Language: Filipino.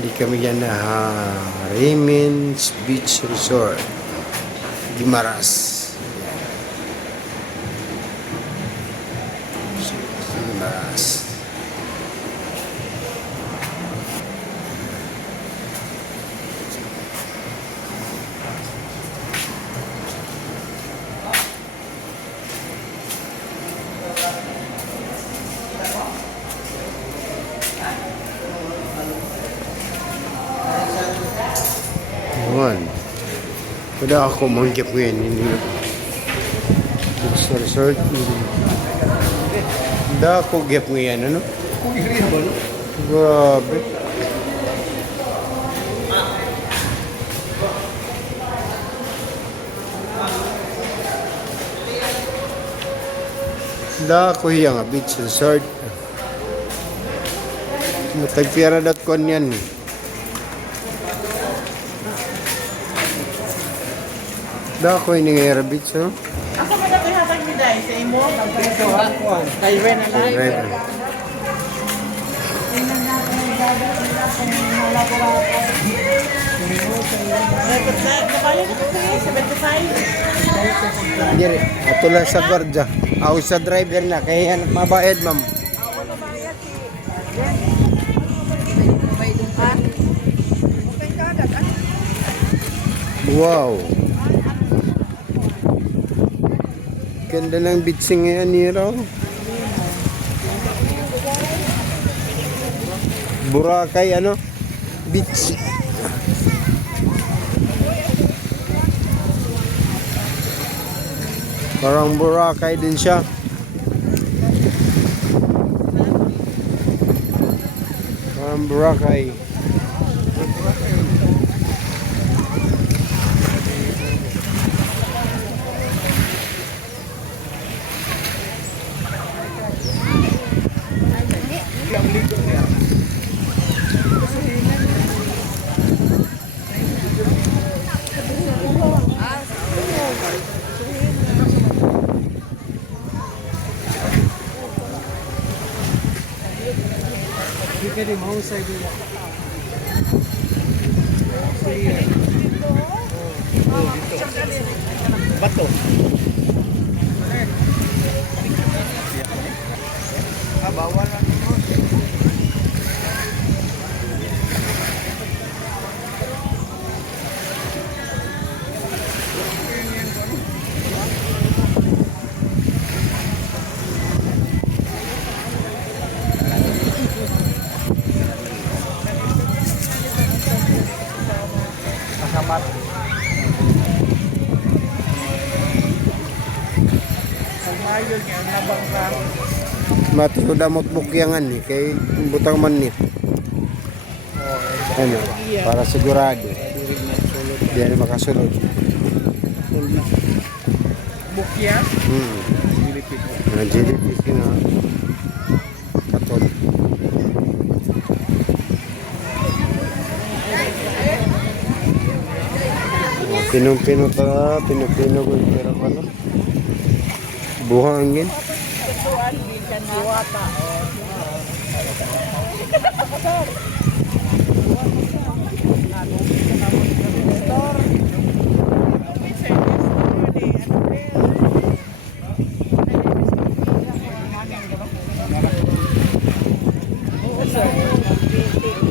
Hindi kami yan na Raymond's Beach Resort, Guimaras. Guimaras. Ayan. Pada ako manggap ko yan. Beach Resort. Da ako gap ko yan. Ano? Grabe. Da ako hiya nga Beach Resort. Matagpira.com yan. Da ako ini nga beach, no? Ako man ang ihatag ni Day sa imo. Kay Ren na lang. Right. Nabayad ito sa 75. Diri, ato lang sa gwardiya. Ako sa driver na, kaya yan mabayad, ma'am. Wow. Ganda ng beach ngayon, Nero. Boracay, ano? Beach. Parang Boracay din siya. Parang Boracay. Pwede mahusay din. Bato. Bawal lang. Kamat. Mayo niya nabang ra. Matulog damot bukyangan ni kay butang man ni. Ano? Para sigurado. Di na makasunod. Bukya. Dilipit. Dilipit na. Katol. Pinong-pino ta, pinong-pino ko yung pera pa no? Buhangin. Diwata.